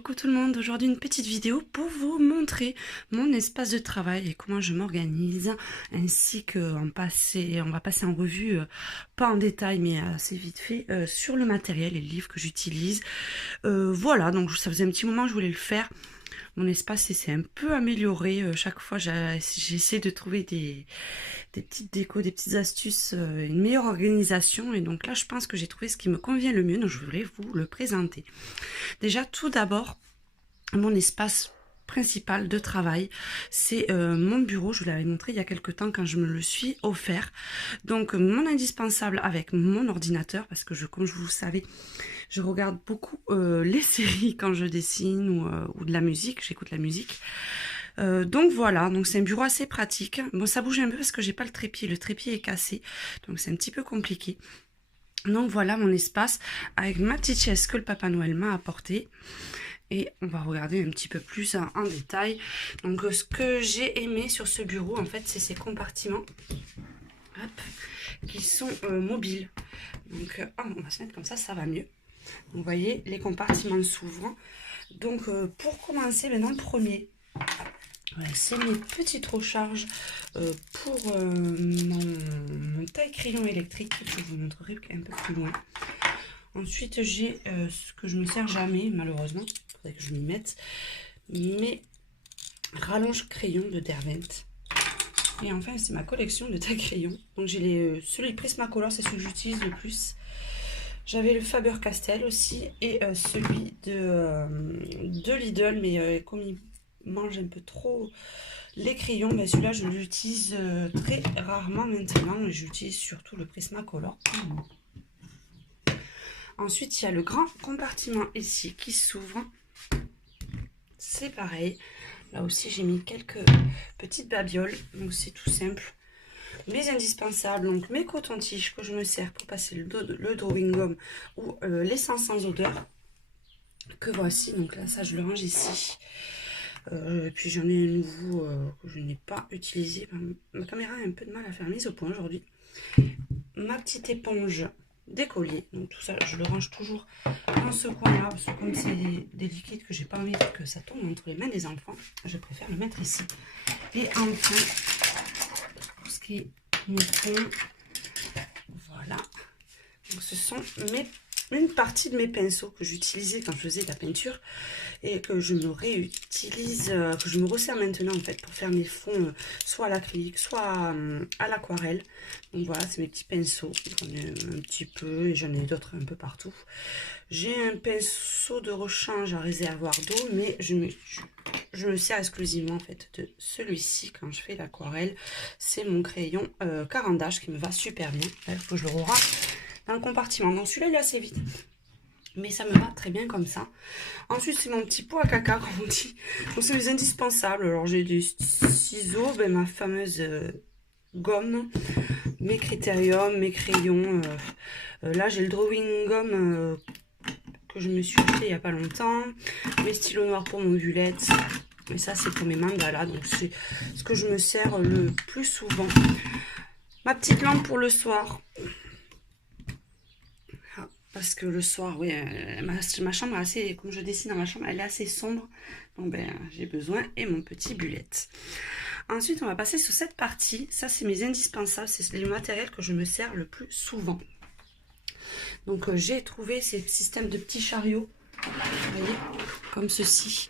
Coucou tout le monde, aujourd'hui une petite vidéo pour vous montrer mon espace de travail et comment je m'organise, ainsi qu'on va passer en revue, pas en détail mais assez vite fait, sur le matériel et les livres que j'utilise. Voilà, donc ça faisait un petit moment que je voulais le faire. Mon espace s'est un peu amélioré, chaque fois j'essaie de trouver des petites décos, des petites astuces, une meilleure organisation, et donc là je pense que j'ai trouvé ce qui me convient le mieux, donc je voudrais vous le présenter. Déjà, tout d'abord, mon espace principal de travail, c'est mon bureau. Je vous l'avais montré il y a quelques temps quand je me le suis offert. Donc mon indispensable avec mon ordinateur, parce que comme vous le savez, je regarde beaucoup les séries quand je dessine ou de la musique, j'écoute la musique. Donc voilà, donc c'est un bureau assez pratique. Bon, ça bouge un peu parce que j'ai pas le trépied est cassé, donc c'est un petit peu compliqué. Donc voilà mon espace avec ma petite chaise que le Papa Noël m'a apportée. Et on va regarder un petit peu plus en détail. Donc ce que j'ai aimé sur ce bureau, en fait, c'est ces compartiments, hop, qui sont mobiles. Donc on va se mettre comme ça va mieux. Donc, vous voyez, les compartiments s'ouvrent. Donc pour commencer, dans le premier, voilà, c'est mes petites recharges pour mon taille-crayon électrique, que je vous montrerai un peu plus loin. Ensuite, j'ai ce que je ne me sers jamais, malheureusement, il faudrait que je m'y mette, mes rallonges crayons de Derwent. Et enfin, c'est ma collection de taille-crayon. Donc j'ai celui Prismacolor, c'est celui que j'utilise le plus. J'avais le Faber-Castell aussi, et celui de Lidl, mais comme il mange un peu trop les crayons, celui-là je l'utilise très rarement maintenant, et j'utilise surtout le Prismacolor. Ensuite, il y a le grand compartiment ici qui s'ouvre. C'est pareil. Là aussi, j'ai mis quelques petites babioles. Donc, c'est tout simple. Mes indispensables, donc mes cotons-tiges que je me sers pour passer le drawing gum ou l'essence sans odeur. Que voici. Donc là, ça, je le range ici. Puis j'en ai un nouveau que je n'ai pas utilisé. Ma caméra a un peu de mal à faire mise au point aujourd'hui. Ma petite éponge d'écolier, donc tout ça je le range toujours dans ce coin là, parce que comme c'est des liquides que j'ai pas envie que ça tombe entre les mains des enfants, je préfère le mettre ici. Et enfin, pour ce qui est mes ponts, voilà, donc ce sont une partie de mes pinceaux que j'utilisais quand je faisais de la peinture et que je me réutilise, que je me resserre maintenant en fait pour faire mes fonds, soit à l'acrylique, soit à l'aquarelle. Donc voilà, c'est mes petits pinceaux, j'en ai un petit peu et j'en ai d'autres un peu partout. J'ai un pinceau de rechange à réservoir d'eau, mais je me sers exclusivement en fait de celui-ci quand je fais l'aquarelle. C'est mon crayon Caran d'Ache qui me va super bien. Il faut que je le range dans le compartiment. Donc celui-là il est assez vite, mais ça me va très bien comme ça. Ensuite, c'est mon petit pot à caca, comme on dit. Donc, c'est les indispensables. Alors, j'ai des ciseaux, ma fameuse gomme, mes critériums, mes crayons. Là, j'ai le drawing gum que je me suis acheté il n'y a pas longtemps. Mes stylos noirs pour mon bullet. Et ça, c'est pour mes mandalas. Donc, c'est ce que je me sers le plus souvent. Ma petite lampe pour le soir. Parce que le soir, oui, ma chambre est assez, comme je dessine dans ma chambre, elle est assez sombre. Donc, j'ai besoin, et mon petit bullet. Ensuite, on va passer sur cette partie. Ça, c'est mes indispensables. C'est le matériel que je me sers le plus souvent. Donc, j'ai trouvé ces systèmes de petits chariots. Vous voyez, comme ceci.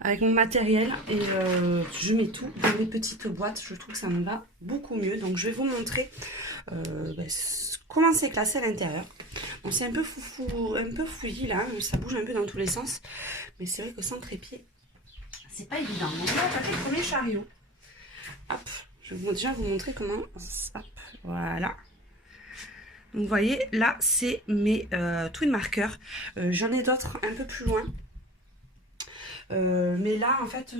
Avec mon matériel. Et je mets tout dans des petites boîtes. Je trouve que ça me va beaucoup mieux. Donc, je vais vous montrer comment c'est classé à l'intérieur. Bon, c'est un peu fouillis là, ça bouge un peu dans tous les sens, mais c'est vrai que sans trépied, c'est pas évident. Donc là, on va faire le premier chariot. Hop, je vais déjà vous montrer comment. Hop, voilà. Donc vous voyez, là, c'est mes twin markers. J'en ai d'autres un peu plus loin. Mais là, en fait,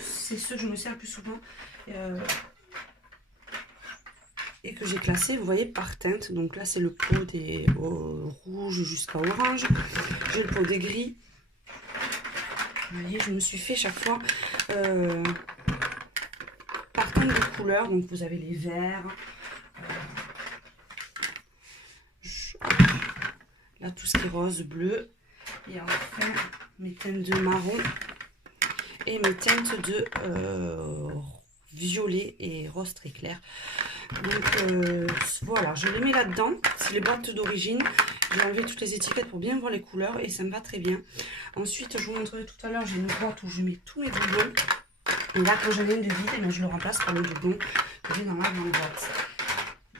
c'est ceux que je me sers le plus souvent. Et que j'ai classé, vous voyez, par teinte. Donc là, c'est le pot des rouges jusqu'à orange. J'ai le pot des gris. Vous voyez, je me suis fait chaque fois par teinte de couleur. Donc vous avez les verts. Là, tout ce qui est rose, bleu. Et enfin, mes teintes de marron et mes teintes de violet et rose très clair. Donc voilà, je les mets là-dedans. C'est les boîtes d'origine. J'ai enlevé toutes les étiquettes pour bien voir les couleurs et ça me va très bien. Ensuite, je vous montrerai tout à l'heure, j'ai une boîte où je mets tous mes doublons. Et là, quand j'en ai une de vide, je le remplace par le doublon que j'ai dans la grande boîte.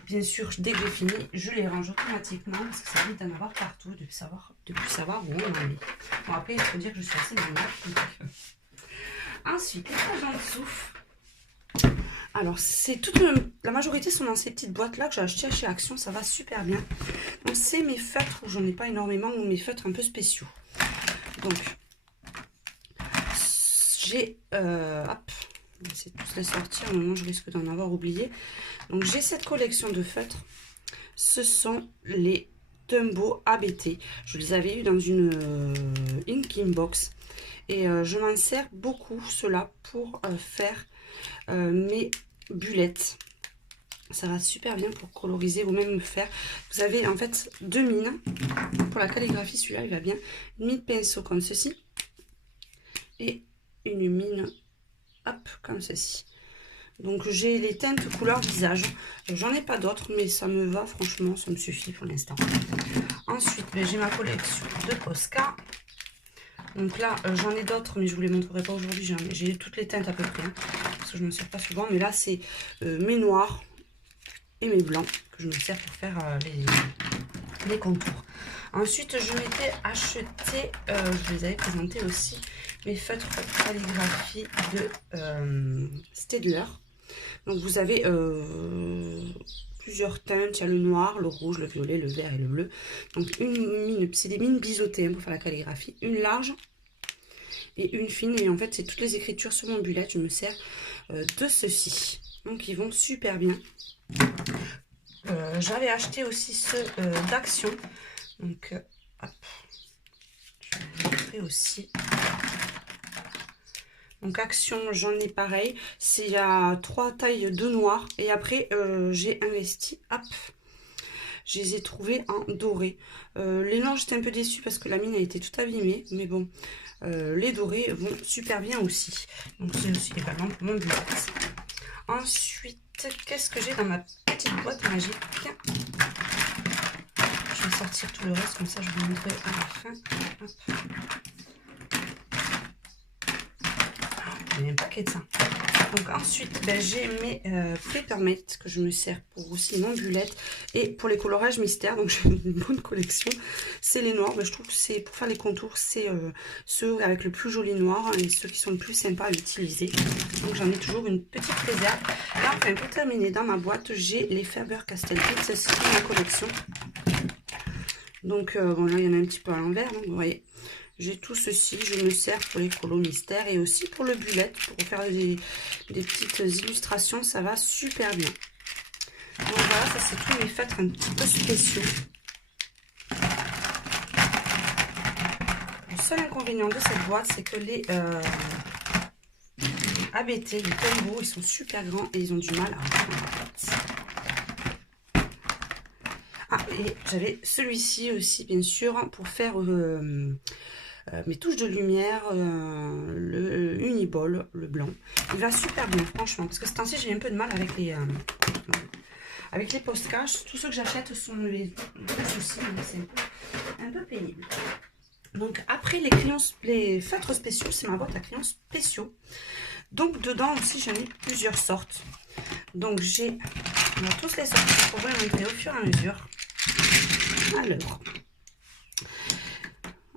Bien sûr, dès que j'ai fini, je les range automatiquement parce que ça évite d'en avoir partout, de plus savoir où on en est. Bon, après, il faut dire que je suis assez maniaque. Ensuite, les pages en dessous. Alors, c'est la majorité sont dans ces petites boîtes là que j'ai achetées chez Action, ça va super bien. Donc, c'est mes feutres, j'en ai pas énormément, ou mes feutres un peu spéciaux. Donc, j'ai, hop, on va essayer de tous les sortir, au moment je risque d'en avoir oublié. Donc, j'ai cette collection de feutres, ce sont les Tombow ABT. Je les avais eu dans une inking box et je m'en sers beaucoup, cela pour faire mes bullettes. Ça va super bien pour coloriser ou même faire. Vous avez en fait deux mines. Pour la calligraphie, celui-là il va bien. Une mine pinceau comme ceci et une mine hop comme ceci. Donc j'ai les teintes couleur visage. J'en ai pas d'autres, mais ça me va, franchement, ça me suffit pour l'instant. Ensuite, j'ai ma collection de Posca. Donc là, j'en ai d'autres, mais je vous les montrerai pas aujourd'hui. J'ai toutes les teintes à peu près, hein, parce que je ne me sers pas souvent. Mais là, c'est mes noirs et mes blancs que je me sers pour faire les contours. Ensuite, je m'étais acheté, je les avais présentés aussi, mes feutres calligraphie de Staedtler. Donc vous avez plusieurs teintes, il y a le noir, le rouge, le violet, le vert et le bleu. Donc une mine, c'est des mines biseautées hein, pour faire la calligraphie, une large et une fine. Et en fait c'est toutes les écritures sur mon bullet, je me sers de ceux-ci. Donc ils vont super bien. J'avais acheté aussi ceux d'Action. Donc hop, je vais vous montrer aussi. Donc Action, j'en ai pareil. Il y a 3 tailles de noir. Et après, j'ai investi. Hop, je les ai trouvés en doré. Les noirs, j'étais un peu déçue parce que la mine a été toute abîmée. Mais bon, les dorés vont super bien aussi. Donc c'est aussi également pour mon bullet. Ensuite, qu'est-ce que j'ai dans ma petite boîte magique? Je vais sortir tout le reste, comme ça je vous montrerai à la fin. Hop. Un paquet de ça. Donc ensuite j'ai mes Peppermint que je me sers pour aussi mon bullet et pour les colorages mystères. Donc j'ai une bonne collection. C'est les noirs, je trouve que c'est pour faire les contours, c'est ceux avec le plus joli noir et ceux qui sont le plus sympas à utiliser. Donc j'en ai toujours une petite réserve. Et enfin pour terminer, dans ma boîte j'ai les Faber-Castell Kits, c'est ma collection. Donc bon là il y en a un petit peu à l'envers, vous voyez. J'ai tout ceci, je me sers pour les colos mystères et aussi pour le bullet, pour faire des petites illustrations, ça va super bien. Donc voilà, ça c'est tous mes feutres un petit peu spéciaux. Le seul inconvénient de cette boîte, c'est que les ABT, les Tombow, ils sont super grands et ils ont du mal à rentrer dans la boîte. Ah, et j'avais celui-ci aussi, bien sûr, pour faire... mes touches de lumière, le Uniball, le blanc. Il va super bien, franchement, parce que ce temps-ci, j'ai un peu de mal avec les post-cash. Tous ceux que j'achète sont les soucis, donc c'est un peu pénible. Donc, après les crayons, les feutres spéciaux, c'est ma boîte à crayons spéciaux. Donc, dedans aussi, j'en ai plusieurs sortes. Donc, on va tous les sortir pour vous les montrer au fur et à mesure. Alors...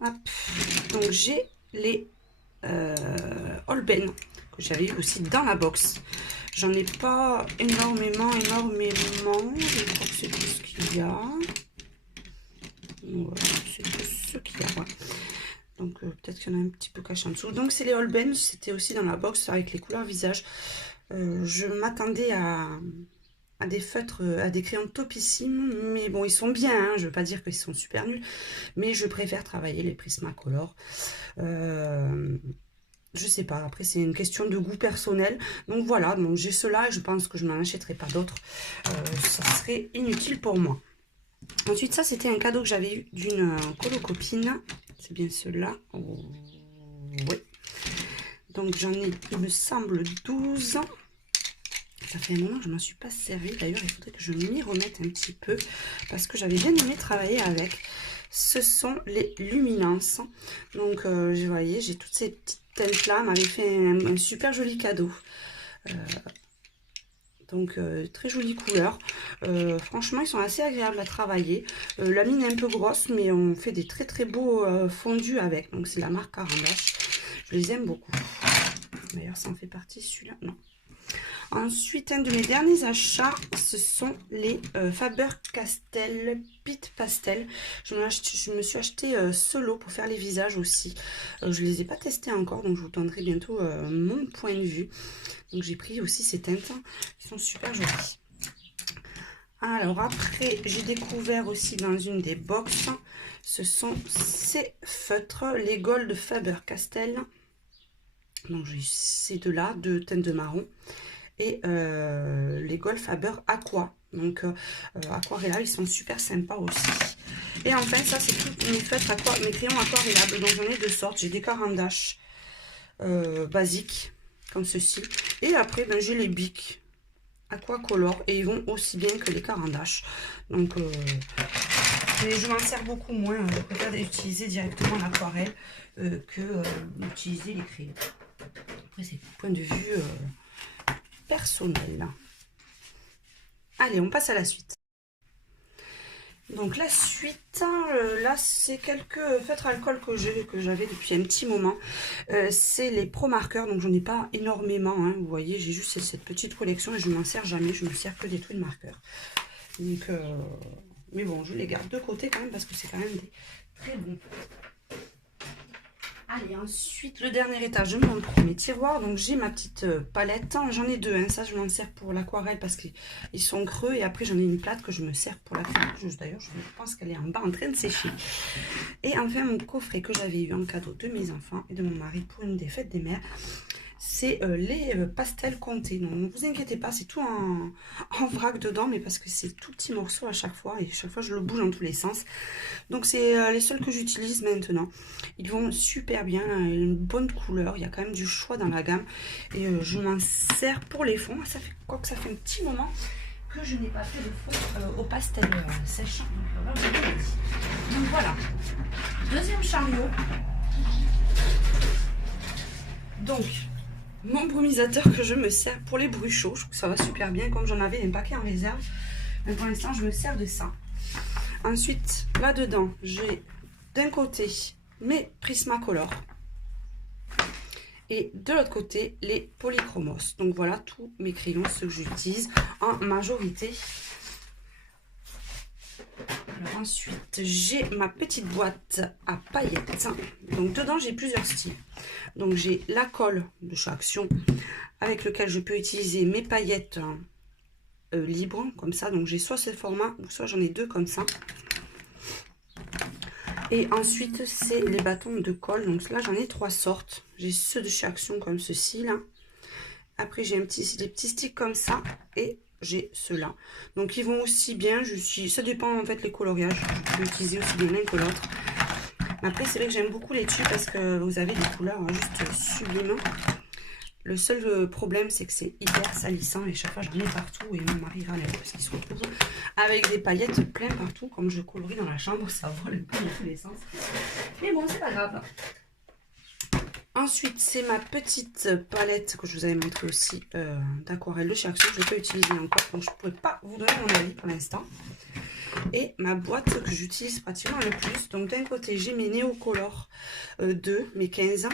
Hop. Donc j'ai les Holbein que j'avais eu aussi dans la box. J'en ai pas énormément. Je crois que c'est tout ce qu'il y a. Voilà, c'est tout ce qu'il y a. Ouais. Donc peut-être qu'il y en a un petit peu caché en dessous. Donc c'est les Holbein, c'était aussi dans la box avec les couleurs visage. Je m'attendais à des feutres, à des crayons topissimes, mais bon, ils sont bien, hein, je veux pas dire qu'ils sont super nuls, mais je préfère travailler les Prismacolor. Je sais pas, après c'est une question de goût personnel, donc voilà, donc j'ai cela et je pense que je n'en achèterai pas d'autres, ça serait inutile pour moi. Ensuite, ça c'était un cadeau que j'avais eu d'une colo copine C'est bien ceux-là. Oh, oui. Donc j'en ai, il me semble, 12. Ça fait un moment que je ne m'en suis pas servi. D'ailleurs, il faudrait que je m'y remette un petit peu parce que j'avais bien aimé travailler avec. Ce sont les luminances. Donc, vous voyez, j'ai toutes ces petites teintes-là. M'avait fait un super joli cadeau. Donc, très jolie couleur. Franchement, ils sont assez agréables à travailler. La mine est un peu grosse, mais on fait des très très beaux fondus avec. Donc, c'est la marque Carandache. Je les aime beaucoup. D'ailleurs, ça en fait partie, celui-là. Non. Ensuite, un de mes derniers achats, ce sont les Faber-Castell Pit Pastel. Je me suis acheté ce lot pour faire les visages aussi. Je ne les ai pas testés encore, donc je vous donnerai bientôt mon point de vue. Donc j'ai pris aussi ces teintes qui sont super jolies. Alors après, j'ai découvert aussi dans une des box, ce sont ces feutres, les Gold Faber-Castell. Donc j'ai ces deux-là, deux teintes de marron. Et les Gold Faber Aqua. Donc aquarella, ils sont super sympas aussi. Et enfin, ça c'est tous mes feutres mes crayons aquarellables. Donc j'en ai deux sortes. J'ai des Carandache basiques, comme ceci. Et après, ben, j'ai les Bic Aquacolor. Et ils vont aussi bien que les Carandache. Donc je m'en sers beaucoup moins. Je préfère utiliser directement l'aquarelle que d'utiliser les crayons. Après, c'est point de vue personnel. Allez, on passe à la suite. Donc la suite, là c'est quelques feutres alcool que j'avais depuis un petit moment. C'est les Pro Marqueurs, donc j'en ai pas énormément, hein, vous voyez, j'ai juste cette petite collection et je ne m'en sers jamais, je me sers que des twin marqueurs. Donc, mais bon, je les garde de côté quand même parce que c'est quand même des très bons. Allez, ensuite, le dernier étage, je montre mes tiroirs. Donc, j'ai ma petite palette. J'en ai deux. Hein. Ça, je m'en sers pour l'aquarelle parce qu'ils sont creux. Et après, j'en ai une plate que je me sers pour l'acrylique. D'ailleurs, je pense qu'elle est en bas en train de sécher. Et enfin, mon coffret que j'avais eu en cadeau de mes enfants et de mon mari pour une des fêtes des mères. C'est les pastels comtés. Donc, ne vous inquiétez pas, c'est tout en vrac dedans, mais parce que c'est tout petits morceaux à chaque fois. Et chaque fois, je le bouge dans tous les sens. Donc, c'est les seuls que j'utilise maintenant. Ils vont super bien, une bonne couleur. Il y a quand même du choix dans la gamme. Et je m'en sers pour les fonds. Ça fait quoi que ça fait un petit moment que je n'ai pas fait de fond au pastel sèche. Donc, voilà. Deuxième chariot. Donc, mon brumisateur que je me sers pour les bruits chauds. Je trouve que ça va super bien. Comme j'en avais un paquet en réserve. Mais pour l'instant, je me sers de ça. Ensuite, là-dedans, j'ai d'un côté mes Prismacolor. Et de l'autre côté, les Polychromos. Donc voilà tous mes crayons, ceux que j'utilise en majorité. Alors ensuite, j'ai ma petite boîte à paillettes. Donc dedans, j'ai plusieurs styles. Donc j'ai la colle de chez Action avec lequel je peux utiliser mes paillettes libres comme ça. Donc j'ai soit ce format ou soit j'en ai deux comme ça. Et ensuite, c'est les bâtons de colle. Donc là, j'en ai trois sortes. J'ai ceux de chez Action comme ceci là. Après, j'ai des petits sticks comme ça et j'ai ceux-là. Donc ils vont aussi bien. Ça dépend en fait les coloriages. Je peux utiliser aussi bien l'un que l'autre. Après, c'est vrai que j'aime beaucoup les tubes parce que vous avez des couleurs juste sublimes. Le seul problème, c'est que c'est hyper salissant et chaque fois, j'en ai partout et mon mari râle parce qu'il se retrouve avec des paillettes plein partout. Comme je colorie dans la chambre, ça vole un peu dans tous les sens. Mais bon, c'est pas grave. Ensuite, c'est ma petite palette que je vous avais montré aussi d'aquarelle de chez Action. Je ne l'ai pas utilisée encore, donc je ne pourrais pas vous donner mon avis pour l'instant. Et ma boîte que j'utilise pratiquement le plus. Donc d'un côté, j'ai mes Neocolor 2, mes 15.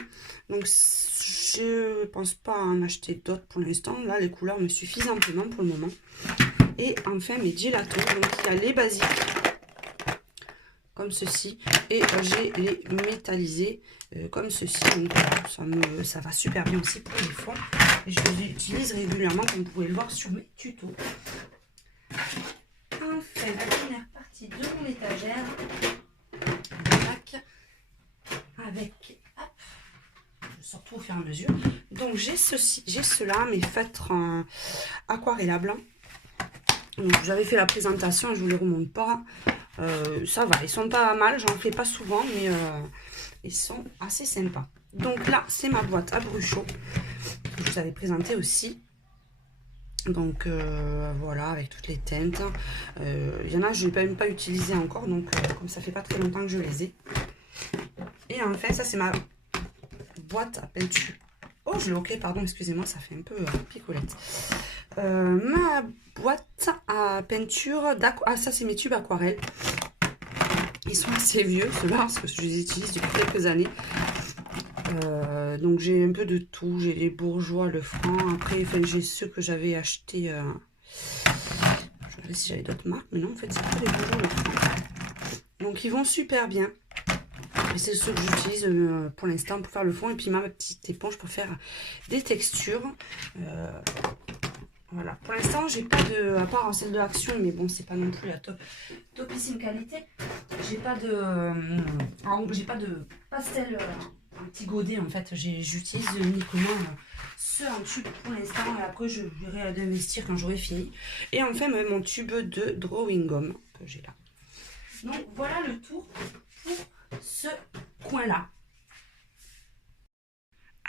Donc je ne pense pas en acheter d'autres pour l'instant. Là, les couleurs me suffisent amplement pour le moment. Et enfin, mes Gelato. Donc il y a les basiques, comme ceci. Et j'ai les métallisés, comme ceci. Donc ça va super bien aussi pour les fonds. Et je les utilise régulièrement, comme vous pouvez le voir sur mes tutos. Enfin, la dernière partie de mon étagère avec, hop, je sors tout au fur et à mesure. Donc j'ai cela, mes feutres aquarellables. Donc j'avais fait la présentation, je vous les remonte pas. Ça va, ils sont pas mal, j'en fais pas souvent, mais ils sont assez sympas. Donc là, c'est ma boîte à bruchot que je vous avais présentée aussi. Donc voilà, avec toutes les teintes. Il y en a, je n'ai même pas utilisé encore, donc comme ça fait pas très longtemps que je les ai. Et enfin, ça c'est ma boîte à peinture. Oh, je l'ai ok, pardon, excusez-moi, ça fait un peu picolette. Ma boîte à peinture, ah ça c'est mes tubes aquarelles. Ils sont assez vieux, ceux-là, parce que je les utilise depuis quelques années. Donc j'ai un peu de tout, j'ai les bourgeois, le franc, après j'ai ceux que j'avais achetés, je regarde si j'avais d'autres marques, mais non en fait c'est que les bourgeois, le franc. Donc ils vont super bien, et c'est ceux que j'utilise pour l'instant pour faire le fond, et puis ma petite éponge pour faire des textures. Voilà, pour l'instant j'ai pas de, à part en celle de Action, mais bon c'est pas non plus la topissime qualité, j'ai pas de pastel. Un petit godet en fait, j'utilise uniquement ce en tube pour l'instant, et après je verrai d'investir quand j'aurai fini. Et enfin mon tube de drawing gum que j'ai là. Donc voilà le tour pour ce coin là.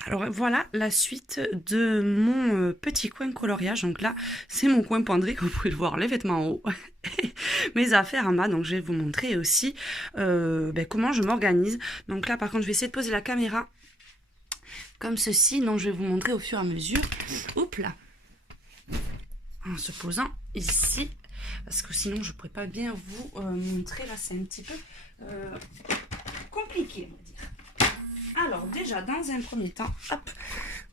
Alors voilà la suite de mon petit coin coloriage. Donc là c'est mon coin penderie, comme vous pouvez le voir, les vêtements en haut, mes affaires en bas. Donc je vais vous montrer aussi comment je m'organise. Donc là par contre je vais essayer de poser la caméra comme ceci. Donc je vais vous montrer au fur et à mesure. Oups là, en se posant ici, parce que sinon je ne pourrais pas bien vous montrer. Là c'est un petit peu compliqué on va dire. Alors déjà dans un premier temps, hop,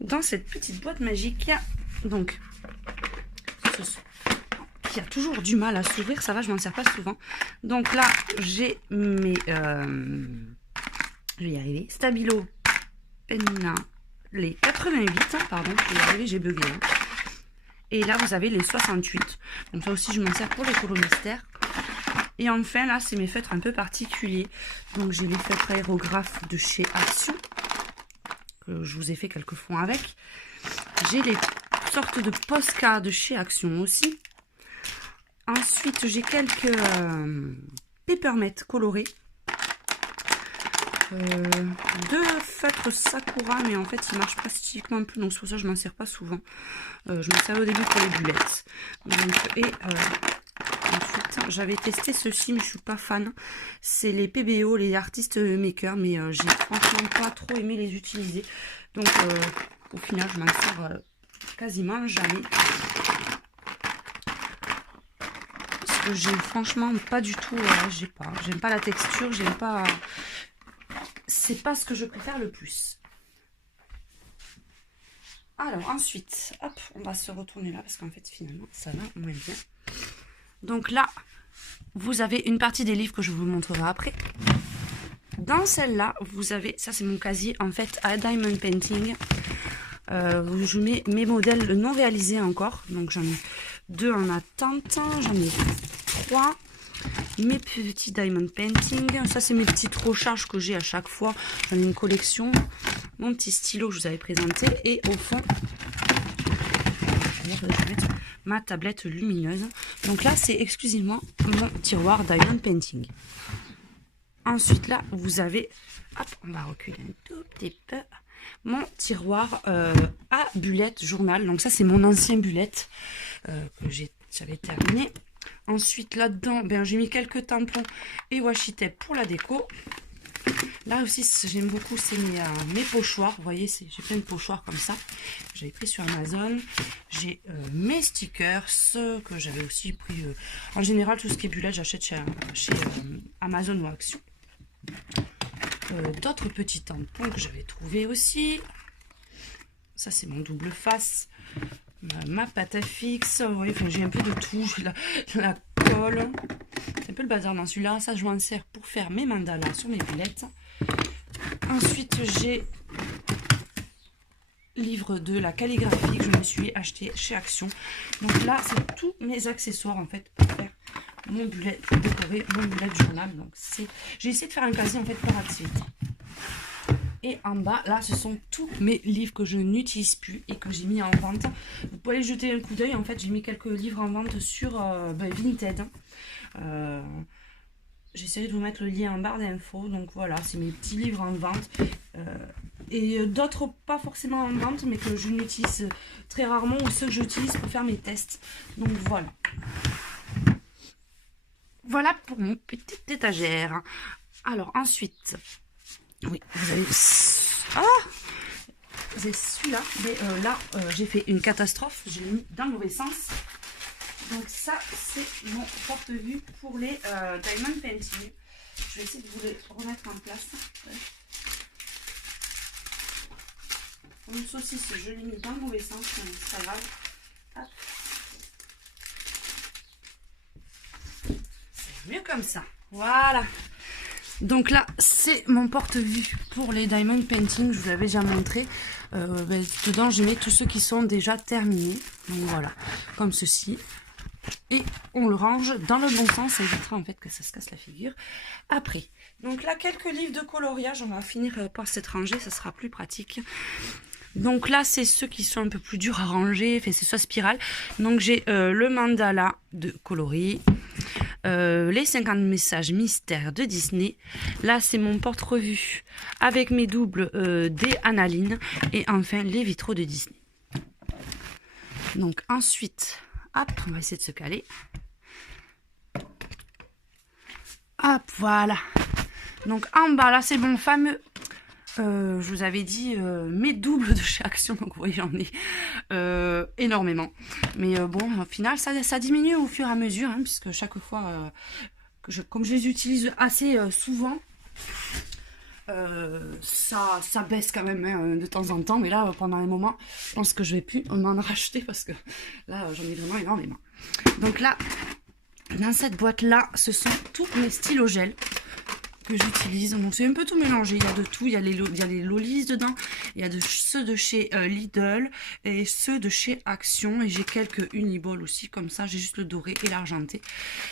dans cette petite boîte magique, il y a donc qui a toujours du mal à s'ouvrir, ça va, je m'en sers pas souvent. Donc là j'ai mes je vais y arriver, Stabilo Penina, les 88, pardon, je vais y arriver, j'ai bugué. Et là vous avez les 68. Donc ça aussi je m'en sers pour les colos mystères. Et enfin là c'est mes feutres un peu particuliers. Donc j'ai les feutres aérographes de chez Action, que je vous ai fait quelques fois avec. J'ai les sortes de Posca de chez Action aussi. Ensuite j'ai quelques Peppermint colorés. Deux feutres Sakura, mais en fait ils marchent pratiquement plus, donc c'est pour ça que je m'en sers pas souvent. Je m'en sers au début pour les bulettes. Donc, ensuite j'avais testé ceux-ci mais je suis pas fan, c'est les PBO, les artistes makers, mais j'ai franchement pas trop aimé les utiliser, donc au final je m'en sers quasiment jamais, parce que j'ai franchement pas du tout, j'aime pas la texture, j'aime pas, c'est pas ce que je préfère le plus. Alors ensuite, hop, on va se retourner là parce qu'en fait finalement ça va moins bien. Donc là, vous avez une partie des livres que je vous montrerai après. Dans celle-là, vous avez, ça c'est mon casier en fait à Diamond Painting. Je mets mes modèles non réalisés encore. Donc j'en ai 2 en attente, j'en ai 3. Mes petits Diamond Painting. Ça c'est mes petites recharges que j'ai à chaque fois. J'en ai une collection. Mon petit stylo que je vous avais présenté. Et au fond, je vais mettre ma tablette lumineuse. Donc là c'est exclusivement mon tiroir Diamond Painting. Ensuite là vous avez, hop, on va reculer un tout petit peu, mon tiroir à bullettes journal. Donc ça c'est mon ancien bullette que j'avais terminé. Ensuite là-dedans j'ai mis quelques tampons et washi tape pour la déco. Là aussi j'aime beaucoup, c'est mes pochoirs. Vous voyez, j'ai plein de pochoirs comme ça, j'avais pris sur Amazon. J'ai mes stickers que j'avais aussi pris, en général tout ce qui est bullet j'achète chez Amazon ou Action. D'autres petits tampons que j'avais trouvé aussi. Ça c'est mon double face, ma pâte à fixe. Vous voyez, j'ai un peu de tout, j'ai la colle, c'est un peu le bazar dans celui-là. Ça je m'en sers pour faire mes mandalas sur mes bulettes. Ensuite j'ai livre de la calligraphie que je me suis acheté chez Action. Donc là c'est tous mes accessoires en fait pour faire mon bullet, pour décorer mon bullet journal. Donc j'ai essayé de faire un casier en fait par activité. Et en bas là ce sont tous mes livres que je n'utilise plus et que j'ai mis en vente. Vous pouvez aller jeter un coup d'œil. En fait j'ai mis quelques livres en vente sur Vinted. j'essaierai de vous mettre le lien en barre d'infos. Donc voilà, c'est mes petits livres en vente. Et d'autres pas forcément en vente, mais que je n'utilise très rarement, ou ceux que j'utilise pour faire mes tests. Donc voilà. Voilà pour mon petite étagère. Alors ensuite, oui, vous avez... c'est celui-là, mais là j'ai fait une catastrophe, j'ai mis dans le mauvais sens. Donc ça c'est mon porte-vue pour les diamond painting. Je vais essayer de vous les remettre en place. Une saucisse, je l'ai mis dans le mauvais sens, mais c'est pas grave. Hop. C'est mieux comme ça. Voilà. Donc là, c'est mon porte-vue pour les diamond painting. Je vous l'avais déjà montré. Dedans, j'ai mis tous ceux qui sont déjà terminés. Donc voilà, comme ceci. Et on le range dans le bon sens. Ça évitera en fait que ça se casse la figure. Après, donc là, quelques livres de coloriage. On va finir par cette rangée. Ça sera plus pratique. Donc là, c'est ceux qui sont un peu plus durs à ranger. Enfin, c'est soit spirale. Donc j'ai le mandala de coloris. Les 50 messages mystères de Disney. Là, c'est mon porte-revue avec mes doubles des Analine. Et enfin, les vitraux de Disney. Donc ensuite, hop, on va essayer de se caler. Hop, voilà. Donc en bas, là, c'est mon fameux... je vous avais dit mes doubles de chez Action, donc vous voyez j'en ai énormément. Mais bon, au final ça diminue au fur et à mesure, hein, puisque chaque fois, comme je les utilise assez souvent, ça baisse quand même hein, de temps en temps. Mais là, pendant un moment, je pense que je vais plus m'en racheter parce que là, j'en ai vraiment énormément. Donc là, dans cette boîte-là, ce sont tous mes stylos gel que j'utilise. Donc c'est un peu tout mélangé, il y a de tout, il y a les Lolis dedans, il y a ceux de chez Lidl et ceux de chez Action, et j'ai quelques Uniball aussi comme ça, j'ai juste le doré et l'argenté.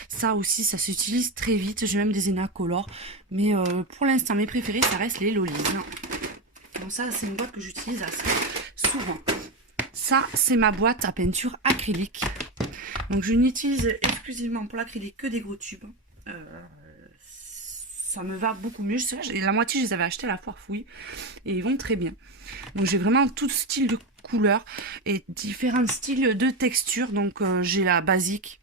Ça aussi, ça s'utilise très vite, j'ai même des Enacolor, mais pour l'instant mes préférés ça reste les Lolis. Donc ça c'est une boîte que j'utilise assez souvent. Ça c'est ma boîte à peinture acrylique. Donc je n'utilise exclusivement pour l'acrylique que des gros tubes. Ça me va beaucoup mieux. La moitié, je les avais achetés à la foire fouille et ils vont très bien. Donc, j'ai vraiment tout style de couleurs et différents styles de texture. Donc, j'ai la basique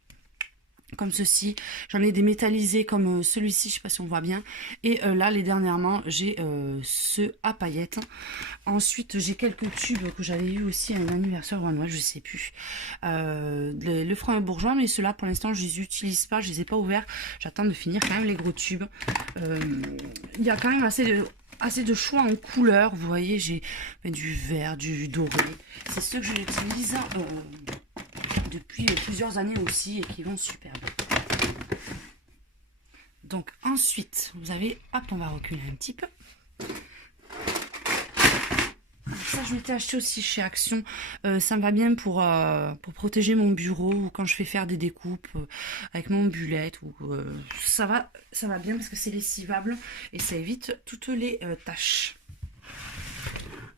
comme ceci. J'en ai des métallisés comme celui-ci, je sais pas si on voit bien. Et là, les dernièrement, j'ai ceux à paillettes. Ensuite, j'ai quelques tubes que j'avais eu aussi à un anniversaire ou à Noël, je sais plus. Le franc et bourgeois, mais ceux-là, pour l'instant, je les utilise pas, je les ai pas ouverts. J'attends de finir quand même les gros tubes. Il y a quand même assez de choix en couleurs. Vous voyez, j'ai du vert, du doré. C'est ceux que j'utilise depuis plusieurs années aussi et qui vont super bien. Donc ensuite, vous avez, hop, on va reculer un petit peu. Ça, je m'étais acheté aussi chez Action. Ça me va bien pour protéger mon bureau ou quand je fais faire des découpes avec mon bullet. Ça va bien parce que c'est lessivable et ça évite toutes les taches.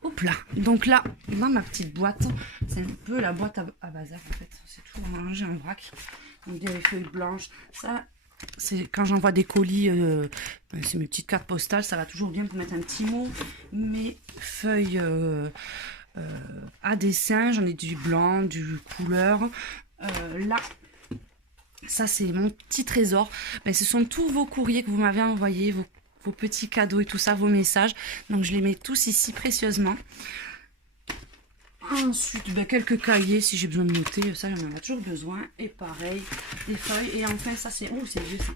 Hop là. Donc là, dans ma petite boîte, c'est un peu la boîte à bazar en fait. C'est tout rangé en vrac. Donc des feuilles blanches. Ça, c'est quand j'envoie des colis, c'est mes petites cartes postales, ça va toujours bien pour mettre un petit mot. Mes feuilles à dessin, j'en ai du blanc, du couleur. Là, ça c'est mon petit trésor. Ben, ce sont tous vos courriers que vous m'avez envoyés, vos petits cadeaux et tout ça, vos messages. Donc je les mets tous ici précieusement. Ensuite, ben, quelques cahiers si j'ai besoin de noter, ça j'en ai toujours besoin. Et pareil, des feuilles. Et enfin, ça c'est... Oh, c'est vieux ça.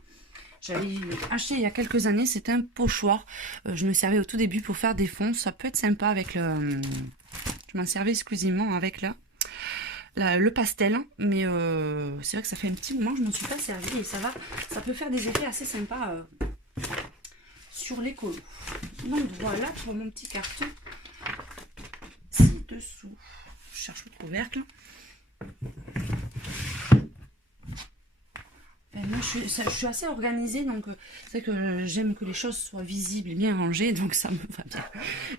J'avais acheté il y a quelques années, c'était un pochoir. Je me servais au tout début pour faire des fonds. Ça peut être sympa avec le... Je m'en servais exclusivement avec le pastel. Mais c'est vrai que ça fait un petit moment que je ne m'en suis pas servi. Et ça peut faire des effets assez sympas sur les colos. Donc voilà pour mon petit carton. Dessous, je cherche le couvercle. Moi, je suis assez organisée, donc c'est que j'aime que les choses soient visibles et bien rangées, donc ça me va bien.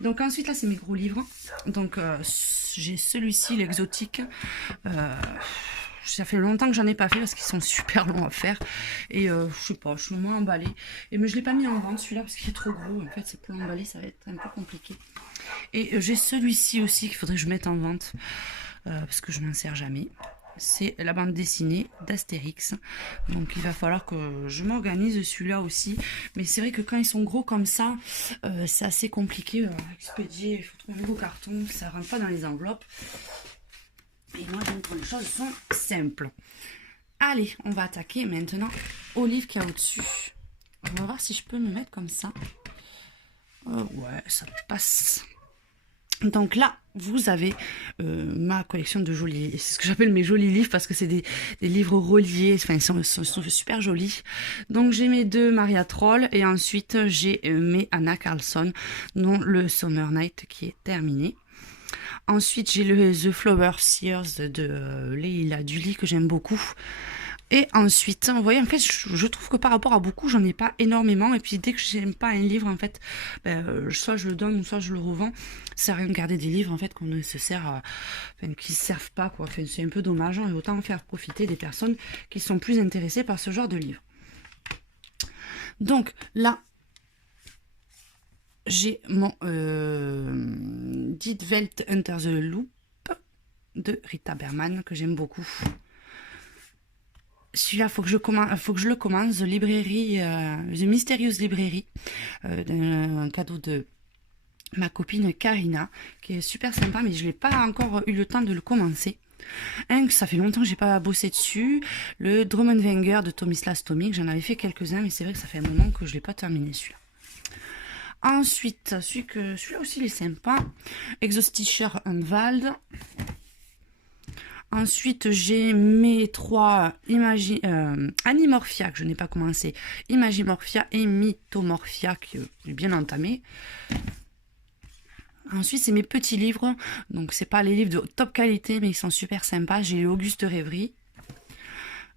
Donc ensuite, là, c'est mes gros livres. Donc j'ai celui-ci, l'exotique. ça fait longtemps que j'en ai pas fait parce qu'ils sont super longs à faire. Et je sais pas, je suis moins emballée. Mais je l'ai pas mis en vente celui-là parce qu'il est trop gros. En fait, c'est pour l'emballer, ça va être un peu compliqué. Et j'ai celui-ci aussi qu'il faudrait que je mette en vente parce que je m'en sers jamais. C'est la bande dessinée d'Astérix. Donc il va falloir que je m'organise celui-là aussi. Mais c'est vrai que quand ils sont gros comme ça, c'est assez compliqué à expédier. Il faut trouver un nouveau carton, ça rentre pas dans les enveloppes. Et moi j'aime quand les choses sont simples. Allez, on va attaquer maintenant au livre qu'il y a au-dessus. On va voir si je peux me mettre comme ça. Ouais, ça passe. Donc là, vous avez ma collection de jolis, c'est ce que j'appelle mes jolis livres parce que c'est des livres reliés, enfin ils sont super jolis. Donc j'ai mes deux Maria Troll et ensuite j'ai mes Anna Carlson, dont le Summer Night qui est terminé. Ensuite j'ai le The Flower Seers de Leila Dully que j'aime beaucoup. Et ensuite, vous voyez, en fait, je trouve que par rapport à beaucoup, j'en ai pas énormément. Et puis, dès que j'aime pas un livre, en fait, soit je le donne ou soit je le revends. Ça sert à rien de garder des livres, en fait, qu'on ne se sert enfin, qui ne servent pas, quoi. Enfin, c'est un peu dommage. Et autant en faire profiter des personnes qui sont plus intéressées par ce genre de livre. Donc, là, j'ai mon Die Welt Unter the Loop de Rita Berman, que j'aime beaucoup. Celui-là, faut que je le commence. The Mysterious Library, un cadeau de ma copine Karina, qui est super sympa, mais je n'ai pas encore eu le temps de le commencer. Ça fait longtemps que j'ai pas bossé dessus. Le Drummond Wenger de Tomislas Tomic, j'en avais fait quelques-uns, mais c'est vrai que ça fait un moment que je l'ai pas terminé celui-là. Ensuite, celui-là aussi il est sympa. Exostischer Unwald. Ensuite, j'ai mes trois Animorphia que je n'ai pas commencé. Imagimorphia et Mythomorphia que j'ai bien entamé. Ensuite, c'est mes petits livres. Donc, c'est pas les livres de top qualité, mais ils sont super sympas. J'ai Auguste Rêverie.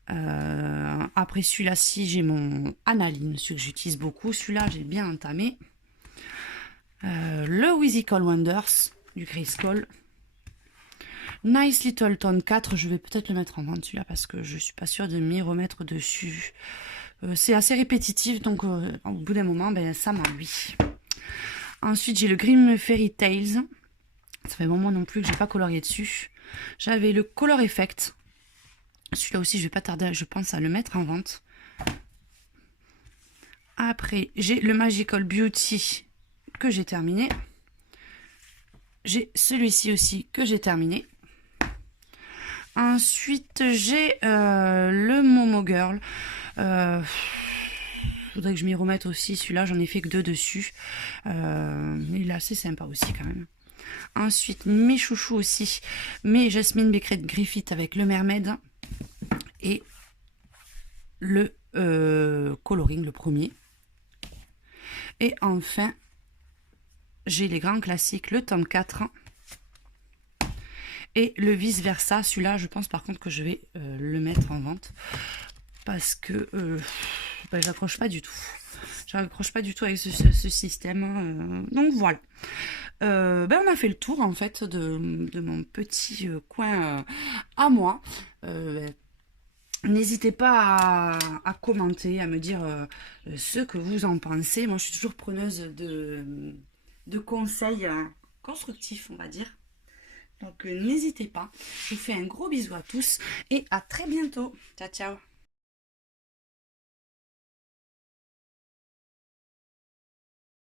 Après celui-là-ci, j'ai mon Analine, celui que j'utilise beaucoup. Celui-là, j'ai bien entamé. Le Whimsical Wonders du Grayskull. Nice Little Town 4, je vais peut-être le mettre en vente celui-là parce que je suis pas sûre de m'y remettre dessus. C'est assez répétitif, donc au bout d'un moment, ça m'ennuie. Ensuite, j'ai le Grimm Fairy Tales. Ça fait un moment non plus que j'ai pas colorié dessus. J'avais le Color Effect. Celui-là aussi, je vais pas tarder, je pense, à le mettre en vente. Après, j'ai le Magical Beauty que j'ai terminé. J'ai celui-ci aussi que j'ai terminé. Ensuite, j'ai le Momo Girl. Faudrait que je m'y remette aussi. Celui-là, j'en ai fait que 2 dessus. Il est assez sympa aussi quand même. Ensuite, mes chouchous aussi. Mes Jasmine Beckett Griffith avec le Mermaid. Et le coloring, le premier. Et enfin, j'ai les grands classiques, le tome 4. Et le vice versa, celui-là, je pense par contre que je vais le mettre en vente. Parce que j'accroche pas du tout. J'accroche pas du tout avec ce système. Donc voilà. On a fait le tour en fait de mon petit coin à moi. N'hésitez pas à commenter, à me dire ce que vous en pensez. Moi, je suis toujours preneuse de conseils constructifs, on va dire. Donc, n'hésitez pas. Je vous fais un gros bisou à tous et à très bientôt. Ciao, ciao.